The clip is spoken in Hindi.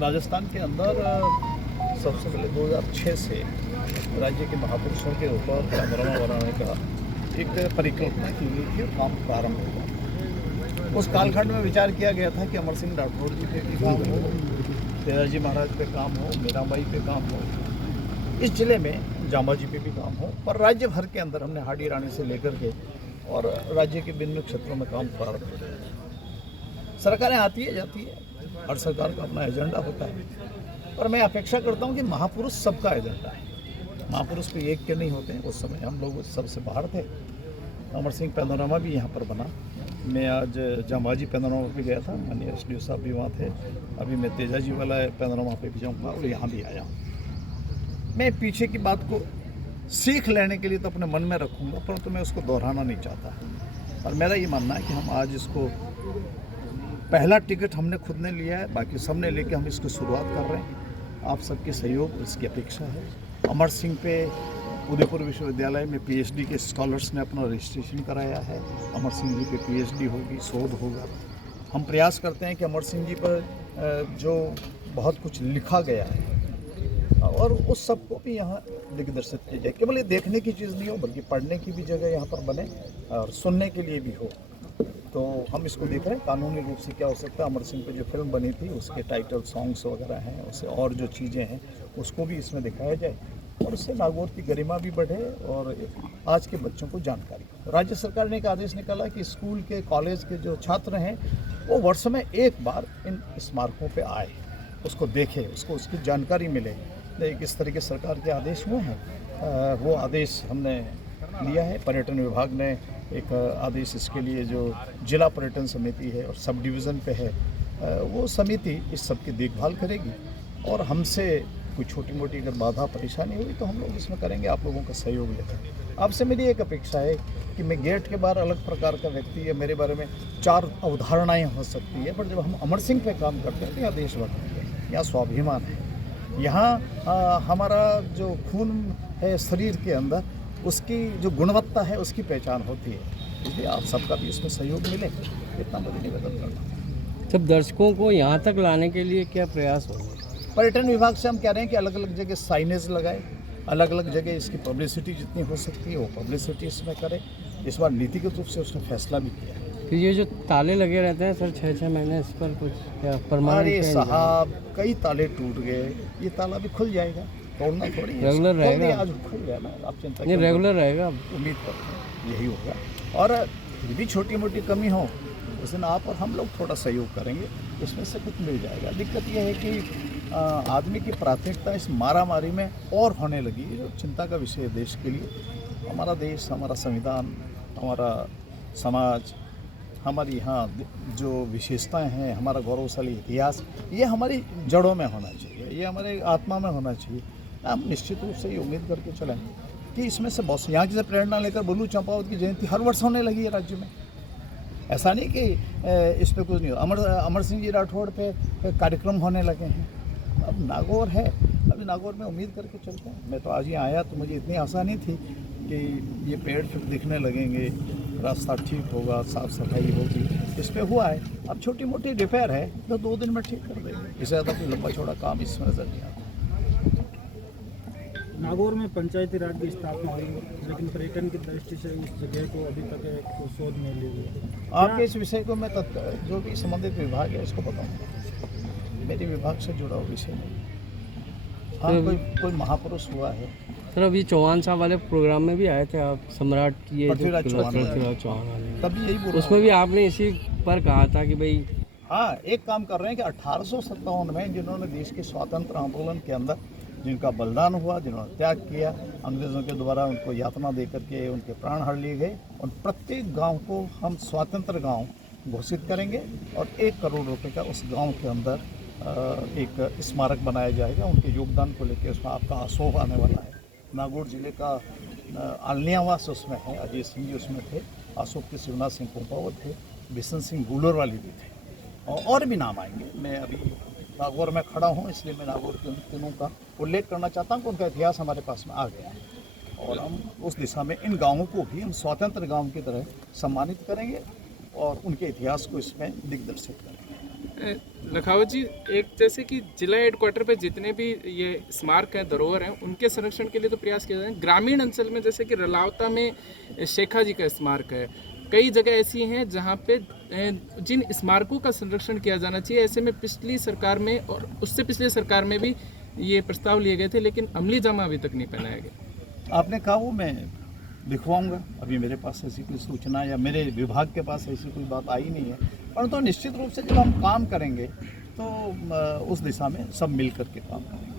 राजस्थान के अंदर सबसे पहले 2006 से राज्य के महापुरुषों के ऊपर पैनोरमा बनाने का एक परिकल्पना की गई थी और काम प्रारंभ हुआ। उस कालखंड में विचार किया गया था कि अमर सिंह राठौड़ जी पे भी काम हो, तेजाजी महाराज पे काम हो, मीराबाई पे काम हो, इस जिले में जांबाजी पे भी काम हो, पर राज्य भर के अंदर हमने हाडी रानी से लेकर के और राज्य के विभिन्न क्षेत्रों में काम प्रारंभ किया। सरकारें आती है जाती है, हर सरकार का अपना एजेंडा होता है, पर मैं अपेक्षा करता हूं कि महापुरुष सबका एजेंडा है। महापुरुष कोई एक के नहीं होते हैं। उस समय हम लोग सबसे बाहर थे। अमर सिंह पैनोरमा भी यहाँ पर बना। मैं आज जांबाजी पैनोरमा पे गया था, माननीय एसडीओ साहब भी वहाँ थे। अभी मैं तेजाजी वाला पैनोरमा पे भी जाऊँगा और यहाँ भी आया हूँ। मैं पीछे की बात को सीख लेने के लिए तो अपने मन में रखूँगा, परंतु मैं उसको दोहराना नहीं चाहता। और मेरा ये मानना है कि हम आज इसको पहला टिकट हमने खुद ने लिया है, बाकी सब ने लेके हम इसकी शुरुआत कर रहे हैं। आप सबके सहयोग इसकी अपेक्षा है। अमर सिंह पे उदयपुर विश्वविद्यालय में पीएचडी के स्कॉलर्स ने अपना रजिस्ट्रेशन कराया है। अमर सिंह जी पे पीएचडी होगी, शोध होगा। हम प्रयास करते हैं कि अमर सिंह जी पर जो बहुत कुछ लिखा गया है और उस सब को भी यहाँ दिग्दर्शित किया जाए। केवल ये देखने की चीज़ नहीं हो, बल्कि पढ़ने की भी जगह यहाँ पर बने और सुनने के लिए भी हो। तो हम इसको देख रहे हैं कानूनी रूप से क्या हो सकता है। अमर सिंह पे जो फिल्म बनी थी उसके टाइटल सॉन्ग्स वगैरह हैं, उससे और जो चीज़ें हैं उसको भी इसमें दिखाया जाए और उससे नागौर की गरिमा भी बढ़े और आज के बच्चों को जानकारी। राज्य सरकार ने एक आदेश निकाला कि स्कूल के कॉलेज के जो छात्र हैं वो वर्ष में एक बार इन स्मारकों पे आए, उसको देखें, उसको उसकी जानकारी मिले। किस तरीके सरकार के आदेश हुए हैं वो आदेश हमने लिया है। पर्यटन विभाग ने एक आदेश इसके लिए जो जिला पर्यटन समिति है और सब डिवीज़न पे है वो समिति इस सब की देखभाल करेगी और हमसे कोई छोटी मोटी अगर बाधा परेशानी हुई तो हम लोग इसमें करेंगे, आप लोगों का सहयोग लेकर। आपसे मेरी एक अपेक्षा है कि मैं गेट के बाहर अलग प्रकार का व्यक्ति है, मेरे बारे में 4 अवधारणाएँ हो सकती है, पर जब हम अमर सिंह पे काम करते हैं तो यहाँ देशभक्त है, यहाँ स्वाभिमान है, यहाँ हमारा जो खून है शरीर के अंदर उसकी जो गुणवत्ता है उसकी पहचान होती है। इसलिए आप सबका भी इसमें सहयोग मिले, इतना मुझे निवेदन करना है। सब दर्शकों को यहाँ तक लाने के लिए क्या प्रयास होगा? पर्यटन विभाग से हम कह रहे हैं कि अलग अलग जगह साइनेज लगाए, अलग अलग जगह इसकी पब्लिसिटी जितनी हो सकती है वो पब्लिसिटी इसमें करें। इस बार नीतिगत रूप से उसने फैसला भी किया है। तो ये जो ताले लगे रहते हैं सर 6-6 महीने, इस पर कुछ क्या परमानेंट? अरे साहब, कई ताले टूट गए, ये ताला भी खुल जाएगा, तोड़ना थोड़ी है। रेगुलर रहेगा, आज खुल गया ना, आप चिंता नहीं रेगुलर रहेगा, उम्मीद करते हैं यही होगा। और फिर भी छोटी मोटी कमी हो उस दिन आप और हम लोग थोड़ा सहयोग करेंगे, उसमें से कुछ मिल जाएगा। दिक्कत यह है कि आदमी की प्राथमिकता इस मारामारी में और होने लगी है, जो चिंता का विषय है देश के लिए। हमारा देश, हमारा संविधान, हमारा समाज, हमारी यहाँ जो विशेषताएं हैं, हमारा गौरवशाली इतिहास, ये हमारी जड़ों में होना चाहिए, ये हमारे आत्मा में होना चाहिए। हम निश्चित रूप से ये उम्मीद करके चलें कि इसमें से बहुत यहाँ से प्रेरणा लेकर बलू चंपावत की जयंती हर वर्ष होने लगी है राज्य में। ऐसा नहीं कि इस पर कुछ नहीं हो। अमर सिंह जी राठौड़ पे कार्यक्रम होने लगे हैं। अब नागौर है, अभी नागौर में उम्मीद करके चलते हैं। मैं तो आज ही आया तो मुझे इतनी आशा नहीं थी कि ये पेड़ फिर दिखने लगेंगे, रास्ता ठीक होगा, साफ़ सफाई होगी। इस पर हुआ है। अब छोटी मोटी रिपेयर है तो 2 दिन में ठीक कर देंगे। इससे ज़्यादा कोई लंबा चौड़ा काम इसमें नजर नहीं आता। नागौर में पंचायती राज की स्थापना हुई, लेकिन पर्यटन की दृष्टि से इस जगह को अभी तक एक शोध नहीं ली गई। आपके इस विषय को मैं जो भी संबंधित विभाग है उसको बताऊंगा, मेरे विभाग से जुड़ा हुआ विषय नहीं। हाँ, कोई महापुरुष हुआ है सर। अभी चौहान साहब वाले प्रोग्राम में भी आए थे आप, सम्राट की पृथ्वीराज चौहान, तभी यही बोल उसमें भी आपने इसी पर कहा था कि भाई हाँ, एक काम कर रहे हैं कि 1857 में जिन्होंने देश के स्वतंत्र आंदोलन के अंदर जिनका बलिदान हुआ, जिन्होंने त्याग किया, अंग्रेज़ों के द्वारा उनको यातना दे करके उनके प्राण हर लिए गए, उन प्रत्येक गांव को हम स्वतंत्र गांव घोषित करेंगे और 1 करोड़ रुपए का उस गांव के अंदर एक स्मारक बनाया जाएगा। उनके योगदान को लेकर उसमें आपका अशोक आने वाला है। नागौर जिले का आलनियावास उसमें है, अजय सिंह जी उसमें थे, अशोक के शिवनाथ सिंह कुंपावत थे, बिशन सिंह गूलर वाली भी थे और भी नाम आएंगे। मैं अभी नागौर में खड़ा हूँ इसलिए मैं नागौर के उन तीनों का उल्लेख करना चाहता हूँ कि उनका इतिहास हमारे पास में आ गया है और हम उस दिशा में इन गाँवों को भी हम स्वतंत्र गाँव की तरह सम्मानित करेंगे और उनके इतिहास को इसमें दिग्दर्शित करेंगे। लखावत जी, एक जैसे कि जिला हेडक्वार्टर पे जितने भी ये स्मारक हैं, धरोहर हैं, उनके संरक्षण के लिए तो प्रयास किया जाए। ग्रामीण अंचल में जैसे कि रलावता में शेखा जी का स्मारक है, कई जगह ऐसी हैं जहाँ पे जिन स्मारकों का संरक्षण किया जाना चाहिए, ऐसे में पिछली सरकार में और उससे पिछली सरकार में भी ये प्रस्ताव लिए गए थे, लेकिन अमली जामा अभी तक नहीं पहनाया गया। आपने कहा वो मैं लिखवाऊंगा, अभी मेरे पास ऐसी कोई सूचना या मेरे विभाग के पास ऐसी कोई बात आई नहीं है, परंतु निश्चित रूप से जब हम काम करेंगे तो उस दिशा में सब मिल करके काम करेंगे।